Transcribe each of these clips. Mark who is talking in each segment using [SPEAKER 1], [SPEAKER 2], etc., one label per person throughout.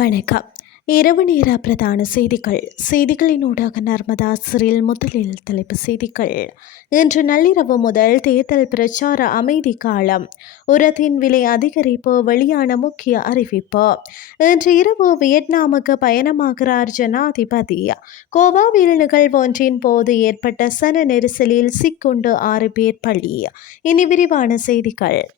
[SPEAKER 1] வணக்கம். இரவு நேர பிரதான செய்திகள். செய்திகளினூடாக நர்மதா சிறில் முதலில் தலைப்பு செய்திகள். இன்று நள்ளிரவு முதல் தேர்தல் பிரச்சார அமைதி காலம். உரத்தின் விலை அதிகரிப்பு வெளியான முக்கிய அறிவிப்பு. இன்று இரவு வியட்நாமுக்கு பயணமாகிறார் ஜனாதிபதி. கோவாவில் நிகழ்வொன்றின் போது ஏற்பட்ட சன நெரிசலில் சிக்குண்டு ஆறு பேர் பள்ளி இனி விரிவான செய்திகள்.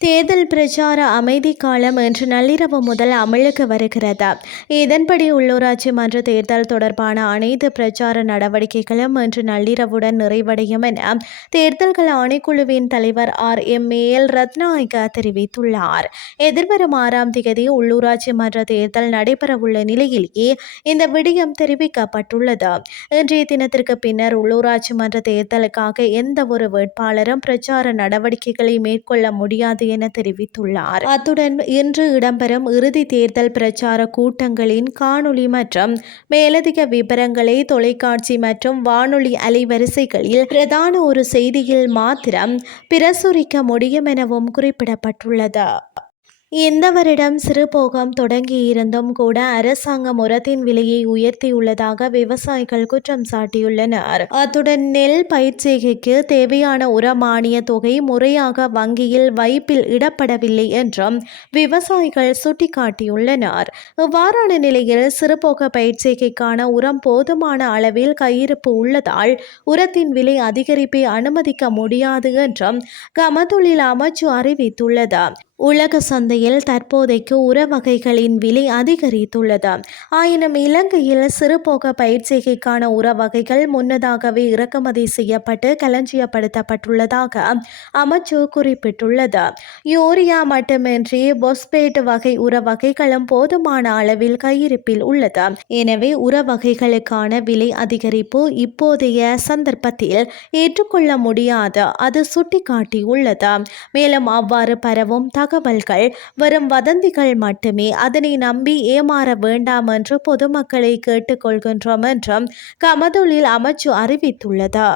[SPEAKER 1] தேர்தல் பிரச்சார அமைதி காலம் இன்று நள்ளிரவு முதல் அமலுக்கு வருகிறது. இதன்படி உள்ளூராட்சி மன்ற தேர்தல் தொடர்பான அனைத்து பிரச்சார நடவடிக்கைகளும் இன்று நள்ளிரவுடன் நிறைவடையும் என தேர்தல்கள் ஆணைக்குழுவின் தலைவர் ஆர். எம். ஏல் ரத்நாயக தெரிவித்துள்ளார். எதிர்வரும் ஆறாம் தேதி உள்ளூராட்சி மன்ற தேர்தல் நடைபெறவுள்ள நிலையிலேயே இந்த விடயம் தெரிவிக்கப்பட்டுள்ளது. இன்றைய தினத்திற்கு பின்னர் உள்ளூராட்சி மன்ற தேர்தலுக்காக எந்த ஒரு வேட்பாளரும் பிரச்சார நடவடிக்கைகளை மேற்கொள்ள முடியாது என தெரிவித்துள்ளார். அத்துடன் இன்று இடம்பெறும் இறுதி தேர்தல் பிரச்சார கூட்டங்களின் காணொலி மற்றும் மேலதிக விவரங்களை தொலைக்காட்சி மற்றும் வானொலி அலைவரிசைகளில் பிரதான ஒரு செய்தியில் மாத்திரம் பிரசுரிக்க முடியும் எனவும் குறிப்பிடப்பட்டுள்ளது. இந்த வருடம் சிறுபோகம் தொடங்கியிருந்தும் கூட அரசாங்கம் உரத்தின் விலையை உயர்த்தியுள்ளதாக விவசாயிகள் குற்றம் சாட்டியுள்ளனர். அத்துடன் நெல் பயிர்ச்செய்கைக்கு தேவையான உர மானிய தொகை முறையாக வங்கியில் வைப்பில் இடப்படவில்லை என்றும் விவசாயிகள் சுட்டிக்காட்டியுள்ளனர். இவ்வாறான நிலையில் சிறுபோக பயிர்ச்செய்கைக்கான உரம் போதுமான அளவில் கையிருப்பு உள்ளதால் உரத்தின் விலை அதிகரிப்பை அனுமதிக்க முடியாது என்றும் கமதொழில் அமைச்சு அறிவித்துள்ளது. உலக சந்தையில் தற்போதைக்கு உர வகைகளின் விலை அதிகரித்துள்ளது. ஆயினும் இலங்கையில் சிறுபோக பயிற்சிகைக்கான உர வகைகள் முன்னதாகவே இறக்குமதி செய்யப்பட்டு களஞ்சியப்படுத்தப்பட்டுள்ளதாக அமைச்சு குறிப்பிட்டுள்ளது. யூரியா மட்டுமின்றி பொஸ்பேட் வகை உர வகைகளும் போதுமான அளவில் கையிருப்பில் உள்ளது. எனவே உர வகைகளுக்கான விலை அதிகரிப்பு இப்போதைய சந்தர்ப்பத்தில் ஏற்றுக்கொள்ள முடியாது அது சுட்டிக்காட்டியுள்ளது. மேலும் அவ்வாறு பரவும் தகவல்கள் வரும் வதந்திகள் மட்டுமே அதனை நம்பி ஏமாற வேண்டாம் என்று பொதுமக்களை கேட்டுக்கொள்கின்றோம் என்றும் கமதுலில் அமைச்சு அறிவித்துள்ளது.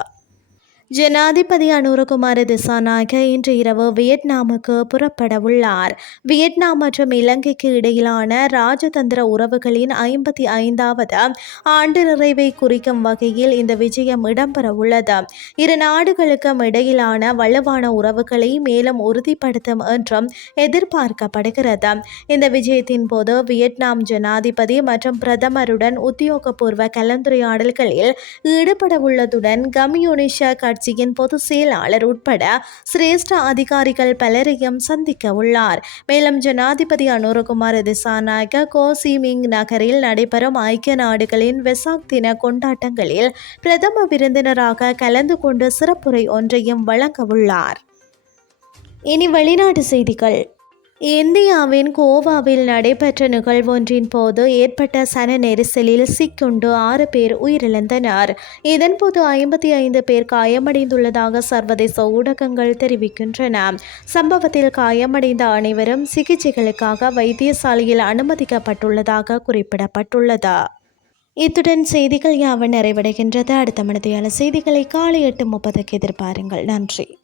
[SPEAKER 1] ஜனாதிபதி அனுரகுமார திசாநாயக இன்று இரவு வியட்நாமுக்கு புறப்பட உள்ளார். வியட்நாம் மற்றும் இலங்கைக்கு இடையிலான ராஜதந்திர உறவுகளின் ஐம்பத்தி ஐந்தாவது ஆண்டு நிறைவை குறிக்கும் வகையில் இந்த விஜயம் இடம்பெற உள்ளது. இரு நாடுகளுக்கும் இடையிலான வலுவான உறவுகளை மேலும் உறுதிப்படுத்தும் என்றும் எதிர்பார்க்கப்படுகிறது. இந்த விஜயத்தின் போது வியட்நாம் ஜனாதிபதி மற்றும் பிரதமருடன் உத்தியோகபூர்வ கலந்துரையாடல்களில் ஈடுபட உள்ளதுடன் கட்சியின் பொதுச் செயலாளர் உட்பட சிரேஷ்ட அதிகாரிகள் பலரையும் சந்திக்க உள்ளார். மேலும் ஜனாதிபதி அனுரகுமார் திசாநாயக்க கோசிமிங் நகரில் நடைபெறும் ஐக்கிய நாடுகளின் வெசாக் தின கொண்டாட்டங்களில் பிரதம விருந்தினராக கலந்து கொண்டு சிறப்புரை ஒன்றையும் வழங்க உள்ளார். இனி வெளிநாட்டு செய்திகள். இந்தியாவின் கோவாவில் நடைபெற்ற நிகழ்வொன்றின் போது ஏற்பட்ட சன நெரிசலில் சிக்குண்டு ஆறு பேர் உயிரிழந்தனர். இதன்போது ஐம்பத்தி ஐந்து பேர் காயமடைந்துள்ளதாக சர்வதேச ஊடகங்கள் தெரிவிக்கின்றன. சம்பவத்தில் காயமடைந்த அனைவரும் சிகிச்சைகளுக்காக வைத்தியசாலையில் அனுமதிக்கப்பட்டுள்ளதாக குறிப்பிடப்பட்டுள்ளது. இத்துடன் செய்திகள் யாவன் நிறைவடைகின்றது. அடுத்த மனதையான செய்திகளை காலை எட்டு முப்பதுக்கு எதிர்பாருங்கள். நன்றி.